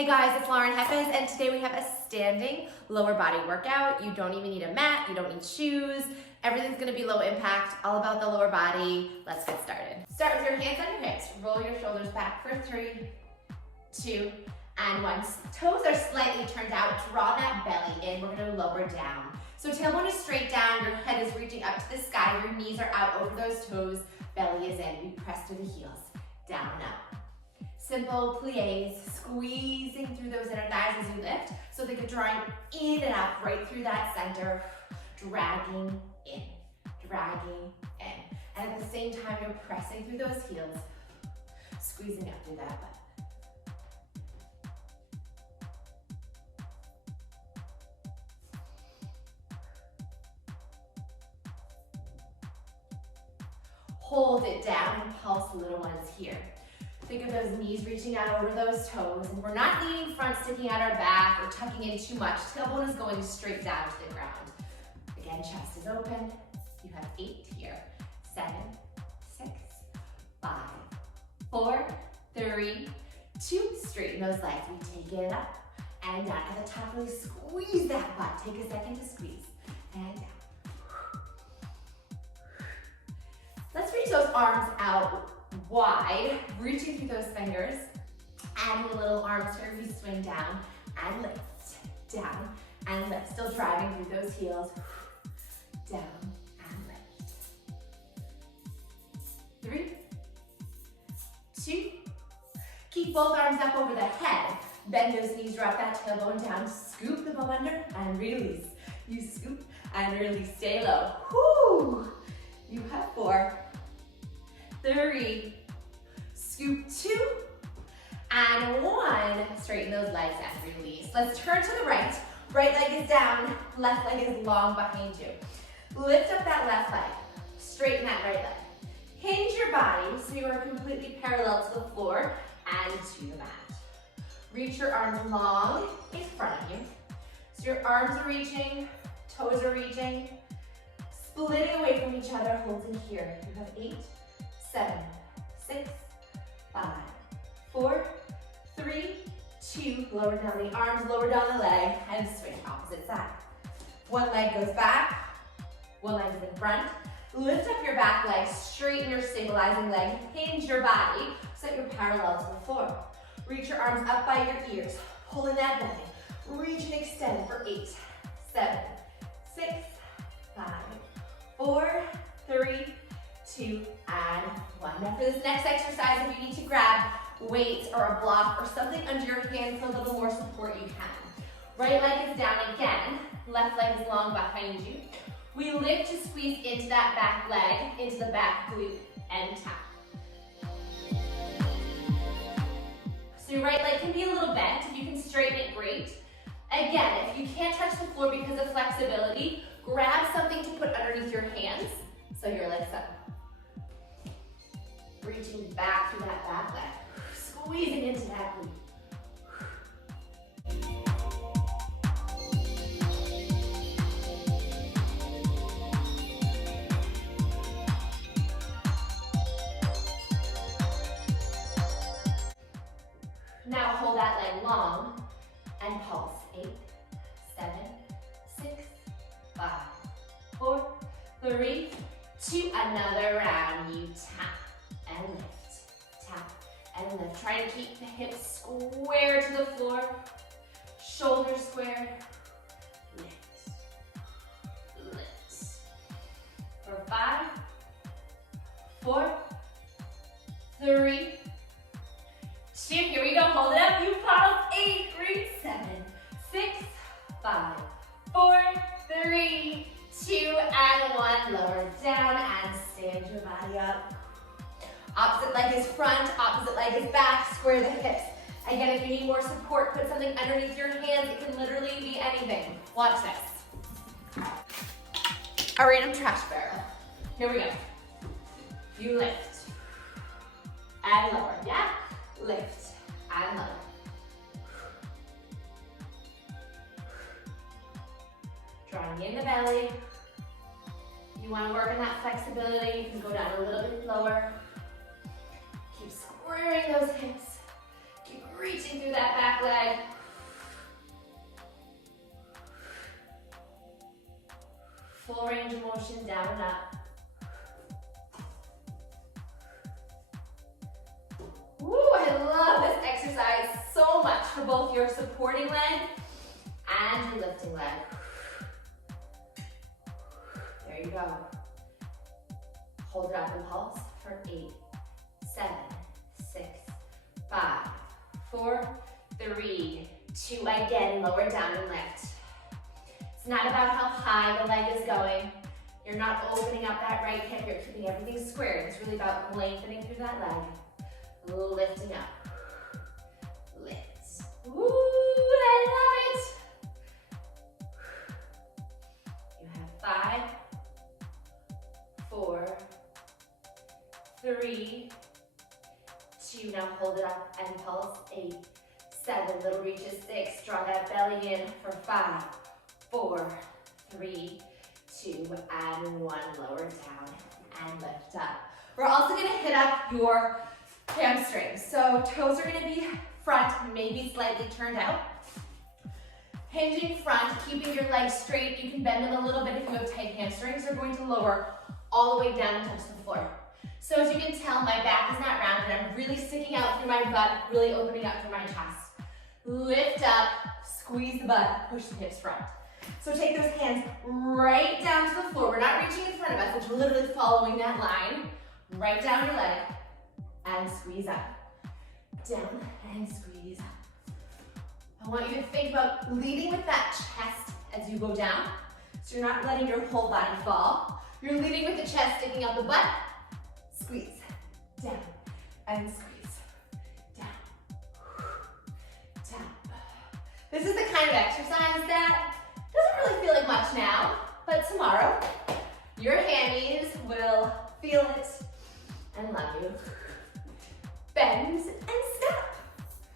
Hey guys, it's Lauren Heffes, and today we have a standing lower body workout. You don't even need a mat, you don't need shoes. Everything's gonna be low impact, all about the lower body. Let's get started. Start with your hands on your hips. Roll your shoulders back for 3, 2, and 1. Toes are slightly turned out. Draw that belly in. We're gonna lower down. So tailbone is straight down, your head is reaching up to the sky, your knees are out over those toes, belly is in. We press through the heels, down and up. Simple plies, squeezing through those inner thighs as you lift. So think of drawing in and up, right through that center, dragging in, dragging in. And at the same time, you're pressing through those heels, squeezing up through that butt. Hold it down and pulse, little ones, here. Think of those knees reaching out over those toes, and we're not leaning front, sticking out our back or tucking in too much. Tailbone is going straight down to the ground. Again, chest is open. You have 8 here. 7, 6, 5, 4, 3, 2. Straighten those legs. We take it up and down. At the top, really squeeze that butt. Take a second to squeeze and down. Let's reach those arms out wide, reaching through those fingers, adding a little arm turn. We swing down and lift, down and lift. Still driving through those heels, down and lift. 3, 2, keep both arms up over the head. Bend those knees, drop that tailbone down, scoop the bum under and release. You scoop and release, stay low. Whoo! You have 4, 3, scoop 2, and 1. Straighten those legs and release. Let's turn to the right. Right leg is down, left leg is long behind you. Lift up that left leg, straighten that right leg. Hinge your body so you are completely parallel to the floor and to the mat. Reach your arms long in front of you. So your arms are reaching, toes are reaching, splitting away from each other, holding here. You have 8, 7, 6, 5, 4, 3, 2. Lower down the arms, lower down the leg, and swing opposite side. One leg goes back, one leg is in front. Lift up your back leg, straighten your stabilizing leg, hinge your body so that you're parallel to the floor. Reach your arms up by your ears, pull in that belly. Reach and extend for 8, 7, 6, 5, 4, 3, 2, and 1. Now for this next exercise, if you need to grab weights or a block or something under your hand for a little more support, you can. Right leg is down again, left leg is long behind you. We lift to squeeze into that back leg, into the back glute, and tap. So your right leg can be a little bent. If you can straighten it, great. Again, if you can't touch the floor because of flexibility, grab something to put underneath your hands so your legs up. Reaching back through that back leg, squeezing into that glute. Now hold that leg long and pulse. 8, 7, 6, 5, 4, 3, 2. Another round. You tap and lift, tap and lift. Try to keep the hips square to the floor, shoulders squared. Lift, lift. For 5, 4, 3, 2. Here we go. Hold it up. You pulse. 8, great. 7, 6, 5, 4, 3, 2, and 1. Lower down and stand your body up. Opposite leg is front, opposite leg is back. Square the hips. Again, if you need more support, put something underneath your hands. It can literally be anything. Watch this. A random trash barrel. Here we go. You lift and lower. Yeah? Lift and lower. Drawing in the belly. You want to work on that flexibility. You can go down a little bit lower. Keep squaring those hips. Keep reaching through that back leg. Full range of motion, down and up. Woo, I love this exercise so much for both your supporting leg and your lifting leg. There you go. Hold it up and pulse for 8, 7, 6, 5, 4, 3, 2. Again, lower down and lift. It's not about how high the leg is going. You're not opening up that right hip. You're keeping everything squared. It's really about lengthening through that leg. Lifting up. Lift. Woo, I love it. You have 5, 4, 3, 2. Now hold it up and pulse. 8, 7. Little reaches. 6. Draw that belly in for 5, 4, 3, 2, and 1. Lower down and lift up. We're also going to hit up your hamstrings. So toes are going to be front, maybe slightly turned out. Hinging front, keeping your legs straight. You can bend them a little bit if you have tight hamstrings. They're going to lower all the way down and touch the floor. So as you can tell, my back is not rounded. I'm really sticking out through my butt, really opening up through my chest. Lift up, squeeze the butt, push the hips front. So take those hands right down to the floor. We're not reaching in front of us, we're literally following that line. Right down your leg and squeeze up. Down and squeeze up. I want you to think about leading with that chest as you go down. So you're not letting your whole body fall. You're leading with the chest sticking out the butt. Squeeze. Down and squeeze. Down. Down. This is the kind of exercise that doesn't really feel like much now, but tomorrow your hammies will feel it and love you. Bend and step.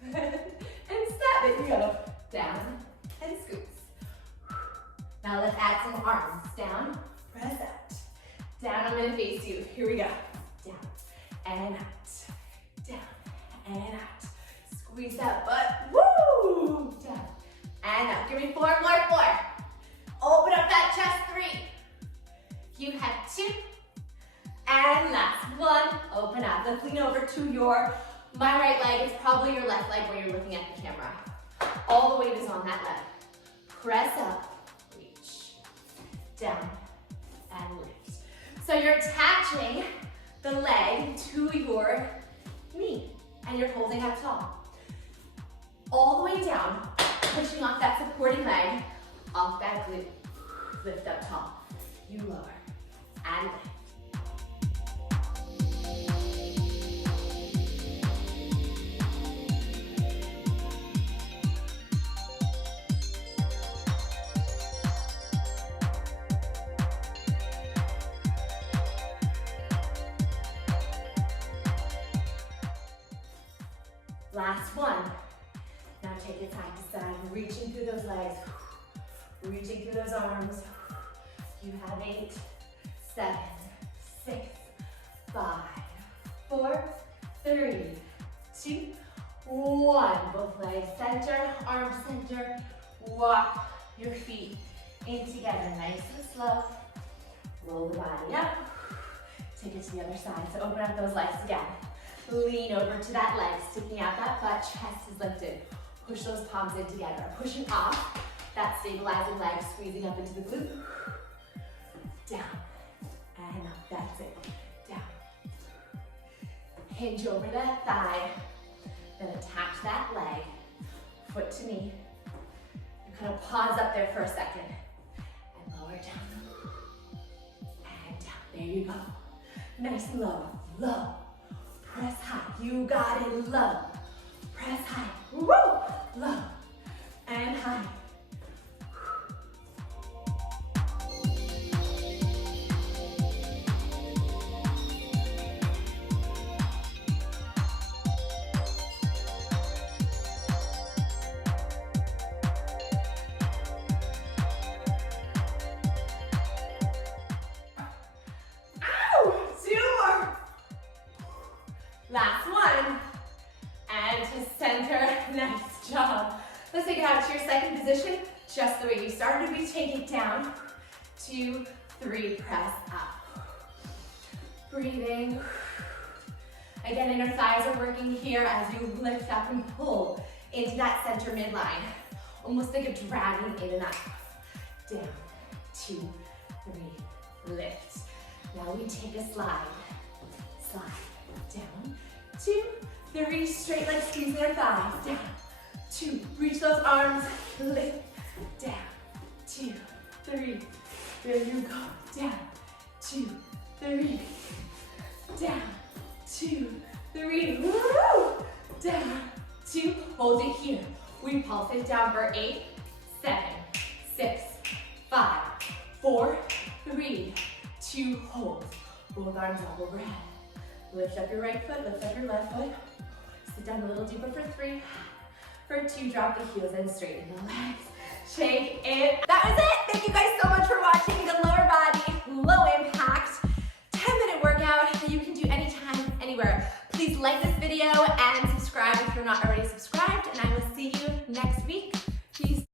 And step. There you go. Down and scoops. Now let's add some arms. Down, press out. Down, I'm gonna face you. Here we go. Down and out. Down and out. Squeeze that butt. Woo! Down and out. Give me 4 more, 4. Open up that chest, 3. You have 2. And last 1. Open up. Let's lean over to my right leg. It's probably your left leg where you're looking at the camera. All the weight is on that leg. Press up, reach, down, and lift. So you're attaching the leg to your knee, and you're holding up tall. All the way down, pushing off that supporting leg, off that glute. Lift up tall. You lower, and lift. Last one. Now take it side to side, reaching through those legs, reaching through those arms. You have 8, 7, 6, 5, 4, 3, 2, 1. Both legs center, arms center. Walk your feet in together, nice and slow. Roll the body up. Take it to the other side. So open up those legs again. Lean over to that leg, sticking out that butt, chest is lifted. Push those palms in together. Pushing off that stabilizing leg, squeezing up into the glute. Down and up, that's it. Down. Hinge over that thigh, then attach that leg, foot to knee. You kind of pause up there for a second and lower down. And down, there you go. Nice and low, low. Press high, you got it, low. Press high, woo, low, and high. Last one, and to center take it down. 2, 3, press up. Breathing. Again, inner thighs are working here as you lift up and pull into that center midline. Almost like a dragon in and up. Down, 2, 3, lift. Now we take a slide. Slide, down, 2, 3, straight legs, squeeze their thighs, down, 2, reach those arms, lift, down, 2, 3, there you go, down, 2, 3, down, 2, 3, woo, down, 2, hold it here. We pulse it down for 8, 7, 6, 5, 4, 3, 2, hold. Both arms up overhead. Lift up your right foot, lift up your left foot. Sit down a little deeper for 3. For 2, drop the heels and straighten the legs. Shake it. That was it. Thank you guys so much for watching the lower body, low impact, 10-minute workout that you can do anytime, anywhere. Please like this video and subscribe if you're not already subscribed, and I will see you next week.